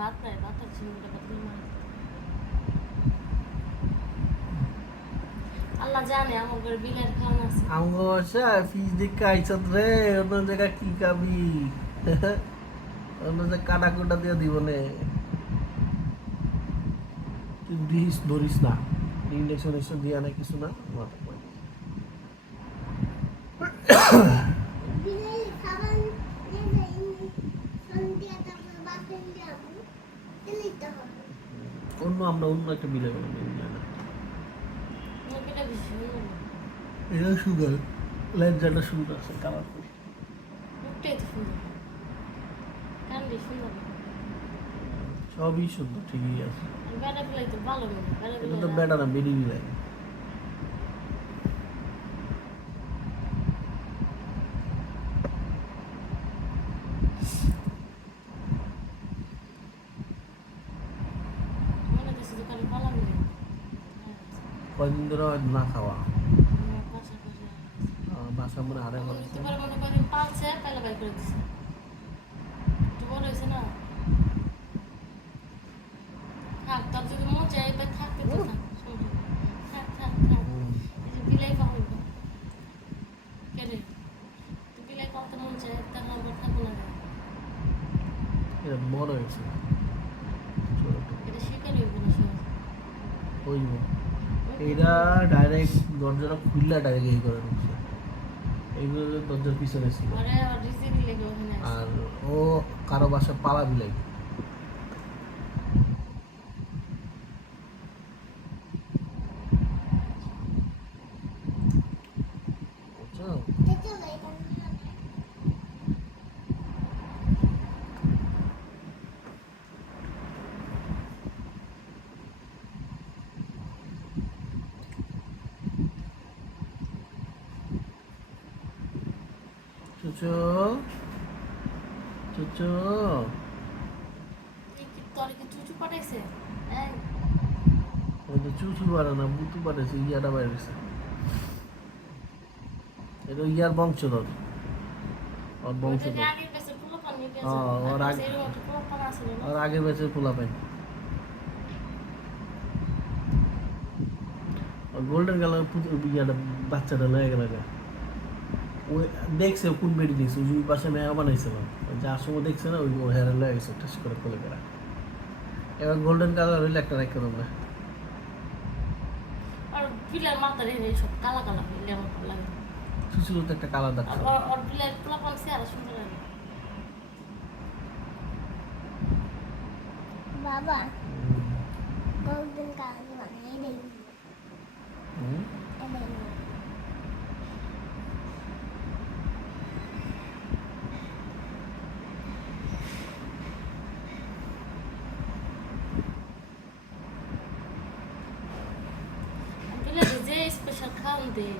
ভাত নাই, ভাত আর ঝিনুকটা কতগুলো মারা। আল্লাহ জানে আমার ঘরে বিলের খাওয়ানো আছে। আমগো বাসা ফিস দিকে আইছত রে, অন্য জায়গা কি খাবি? অন্য জায়গা কাটা কুটা দিয়ে দিব নে। তুই দিস ধরিস না, ইঞ্জেকশন দিয়া না কিছু না। অন্য আমরা অন্য একটা বিলে বলে না, মুরগিটা বেশি সুন্দর না। এটা সুগার, ল্যাঞ্জাটা সুগার আছে কালারফুল। মুখটাই তো সুন্দর, কান্দি সুন্দর না। সবই সুন্দর, ঠিকই আছে। আর বেড়া বিলাই তো ভালো মনে, বেড়া এটা তো বিলাই বেটা না, বেরি বিলাই। মনে হচ্ছে দোকানে ভালো মিলে। কয়দিন ধরে হয়তো না খাওয়া, আমার পাশাপাশি বাসা মনে হারে করেছে। তোমার মনে কদিন পালছে পেলে বাই করে দিছে, একটু বড় হয়েছে না। থাক, তার যদি মন চায় এবার থাকতে তো থাক, সমস্যা নেই। থাক থাক থাক। এই যে বিলাই পাবো কেন, তো বিলাই পালতে মন চায় তাহলে আবার থাকবো না। এটা বড় হয়েছে, এটা শিকার হইব না সহজে। হইব। এইটা ডাইরেক্ট দরজাটা খুললে ডাইরেক্ট এই করে ঢুকছে, এইগুলো দরজার পিছনে ছিল। ওরে আর রিজিক লেগে ওখানে আসছে। আর ও কারো বাসা পালা বিলাই। বুঝছো? চুচু, চুচু, তোর কি চুচু পাঠাইছে? এই, ওই তো চুচু পারে না, বুতু পারেছে, ইয়াটা বাইরেছে। এটা ইয়ার বংশধর, ওর ওইটা বংশধর। যে আগের বেসের পোলাপান নিয়ে গেছে। ওর আগের আগে, বেসে এরকম একটা পোলাপান আছিল না? ওর আগের ব্যাচের পোলা পাই। গোল্ডেন কালার ইয়াটা বাচ্চাটা লয়ে গেল। ওই দেখছে কোন বেডি দিয়েছে, ওই পাশে মেয়া বানাইছিল, যার সময় দেখছে না ওই হেয়ারে লয়ে গেছে ঠাস করে কোলে বেড়া। এবার গোল্ডেন কালার হইলে একটা রেখে দেবো। আর বিলের মাথার এই সব কালা কালা হইলে আমার ভালো লাগে। সুসুর তো একটা কালার আর দেখছে। ওর বিলের পোলাপান চেহারা সুন্দর লাগে। বাবা golden color মানে এই হুম। বিলের যে স্পেশাল খাওয়ান দেয়